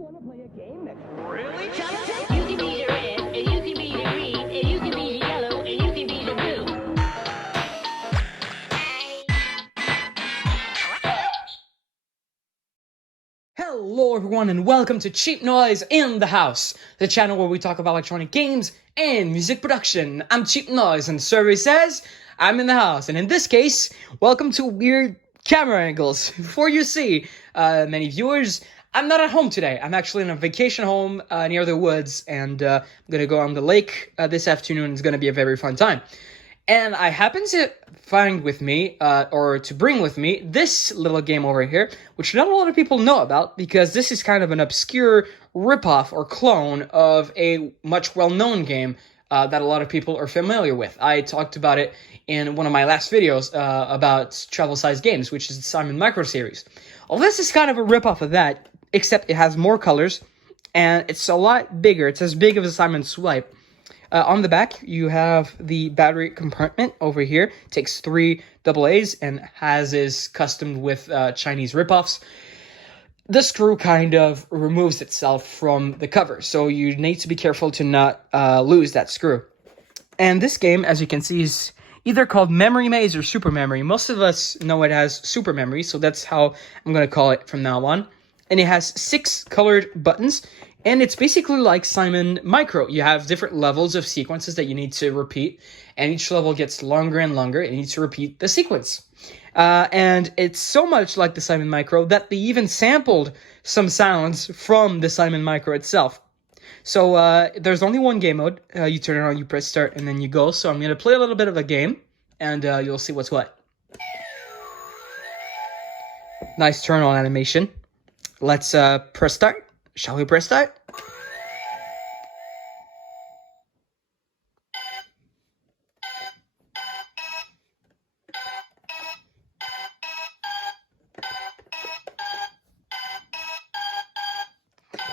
Want to play a game that's really challenging? You can be the red, and you can be the green, and you can be the yellow, and you can be the blue. Hello everyone and welcome to Cheap Noise in the House, the channel where we talk about electronic games and music production. I'm Cheap Noise and the survey says I'm in the house, and in this case, welcome to weird camera angles. Before you see, many viewers, I'm not at home today. I'm actually in a vacation home near the woods, and I'm gonna go on the lake this afternoon. It's gonna be a very fun time. And I happen to find with me, or to bring with me, this little game over here, which not a lot of people know about, because this is kind of an obscure ripoff or clone of a much well-known game that a lot of people are familiar with. I talked about it in one of my last videos about travel-sized games, which is the Simon Micro series. Well, this is kind of a ripoff of that, except it has more colors, and it's a lot bigger. It's as big as a Simon Swipe. On the back, you have the battery compartment over here. It takes 3 AA's and is custom with Chinese ripoffs. The screw kind of removes itself from the cover, so you need to be careful to not lose that screw. And this game, as you can see, is either called Memory Maze or Super Memory. Most of us know it as Super Memory, so that's how I'm going to call it from now on. And it has 6 colored buttons. And it's basically like Simon Micro. You have different levels of sequences that you need to repeat, and each level gets longer and longer, and you need to repeat the sequence. And it's so much like the Simon Micro that they even sampled some sounds from the Simon Micro itself. So there's only one game mode. You turn it on, you press start, and then you go. So I'm going to play a little bit of a game, and you'll see what's what. Nice turn-on animation. Let's press start. Shall we press start?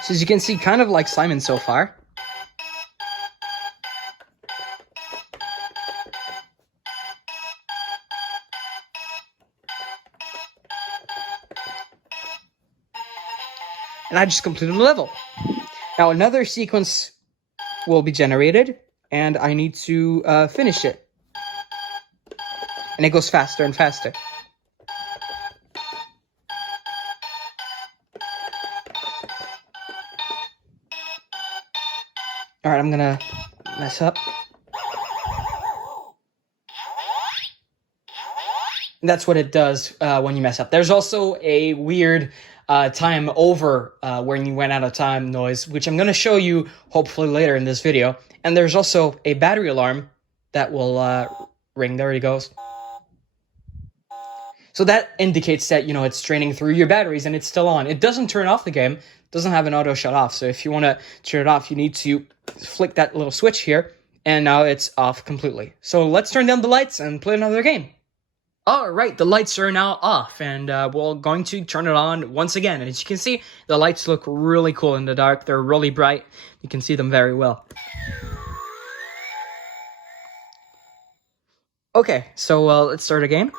So as you can see, kind of like Simon so far. And I just completed the level. Now another sequence will be generated, and I need to finish it. And it goes faster and faster. Alright, I'm gonna mess up. And that's what it does when you mess up. There's also a weird time over when you went out of time noise, which I'm going to show you hopefully later in this video. And there's also a battery alarm that will ring. There it goes. So that indicates that, you know, it's draining through your batteries and it's still on. It doesn't turn off the game. It doesn't have an auto shut off. So if you want to turn it off, you need to flick that little switch here. And now it's off completely. So let's turn down the lights and play another game. Alright, the lights are now off, and we're going to turn it on once again. And as you can see, the lights look really cool in the dark. They're really bright. You can see them very well. Okay, so let's start a game.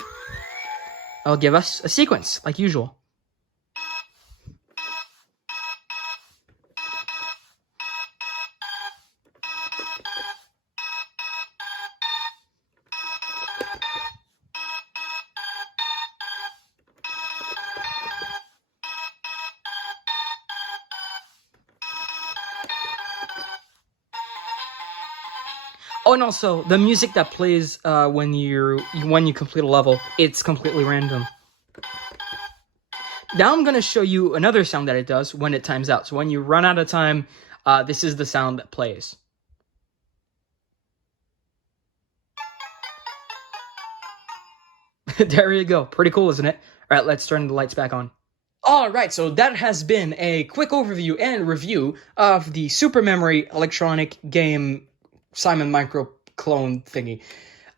I'll give us a sequence, like usual. Oh, and also, the music that plays when you complete a level, it's completely random. Now I'm going to show you another sound that it does when it times out. So when you run out of time, this is the sound that plays. There you go. Pretty cool, isn't it? All right, let's turn the lights back on. Alright, so that has been a quick overview and review of the Super Memory electronic game Simon Micro clone thingy.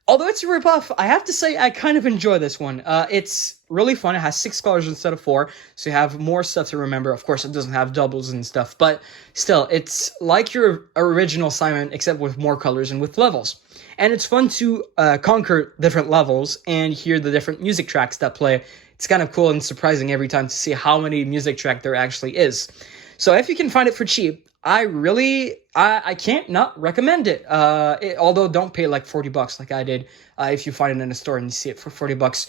Although it's a ripoff, I have to say I kind of enjoy this one. It's really fun. It has 6 colors instead of 4, so you have more stuff to remember. Of course, it doesn't have doubles and stuff, but still, it's like your original Simon, except with more colors and with levels. And it's fun to conquer different levels and hear the different music tracks that play. It's kind of cool and surprising every time to see how many music track there actually is. So if you can find it for cheap, I can't not recommend it. Although don't pay like $40 like I did. If you find it in a store and you see it for $40,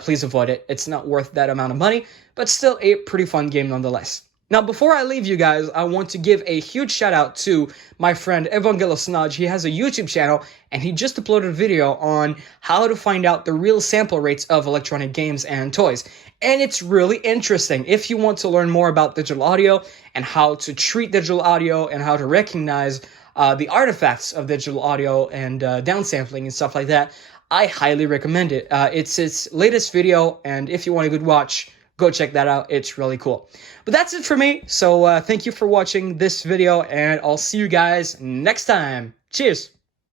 please avoid it. It's not worth that amount of money, but still a pretty fun game nonetheless. Now, before I leave you guys, I want to give a huge shout out to my friend Evangelos Nudge. He has a YouTube channel, and he just uploaded a video on how to find out the real sample rates of electronic games and toys. And it's really interesting. If you want to learn more about digital audio and how to treat digital audio and how to recognize the artifacts of digital audio and downsampling and stuff like that, I highly recommend it. It's his latest video, and if you want a good watch, go check that out. It's really cool. But that's it for me. So thank you for watching this video, and I'll see you guys next time. Cheers.